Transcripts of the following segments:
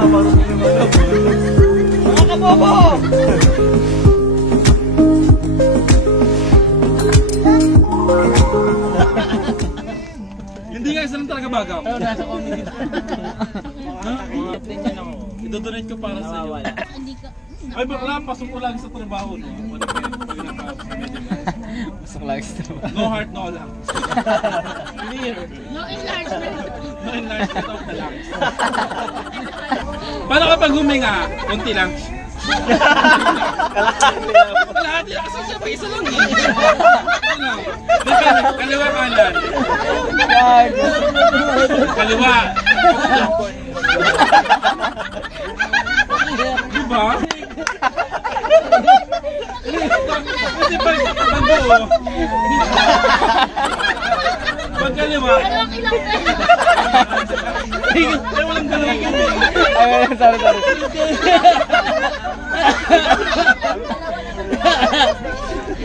Mga kabobo! Hindi guys, lang talaga bagaw. Pero nasa comedy na. Idodonate ko para sa iyo. Ay, bakla, pasok ko lang sa trabaho, no? Pasok lang sa trabaho. No heart, no lungs. No enlargement. No enlargement of the lungs. Paano kapag huminga? Kunti lang. Kalahati lang kasi siya, pa isa lang eh. Kaliwa kanan. Kaliwa. Diba? Kasi pagbuo. Pagkaliwa. Dalawang ilang beses. Ay, walang dalawang yun eh. Ay, sorry.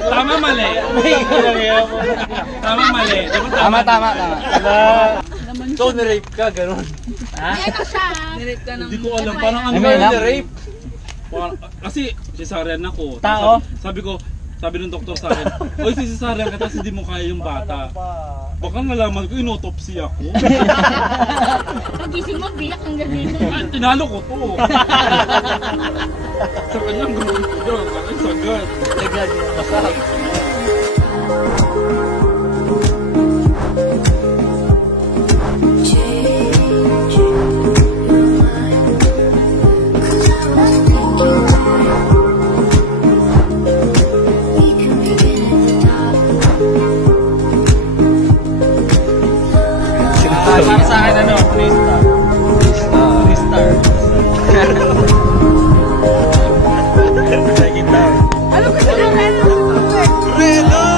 Tama mali. Tama mali. Tama. So, nirape ka, gano'n. Ano siya? Nirip ka ng... Hindi ko alam. Parang ano Ay, ba may yun? Nirape? Kasi cesarean ako. Tao? Sabi ng doktor sa akin, oy, si cesarean ka tapos hindi mo kaya yung bata. Baka nalaman ko, inotopsy ako. Pagising mo, biyak ang ganito. Ah, tinalo ko to. Sa kanyang gano'n ko doon. Ay, sagad. Sagad. Masarap. Para sa akin ano, 3 star. 3 star. Second time. Ano gusto ng meron? Redor!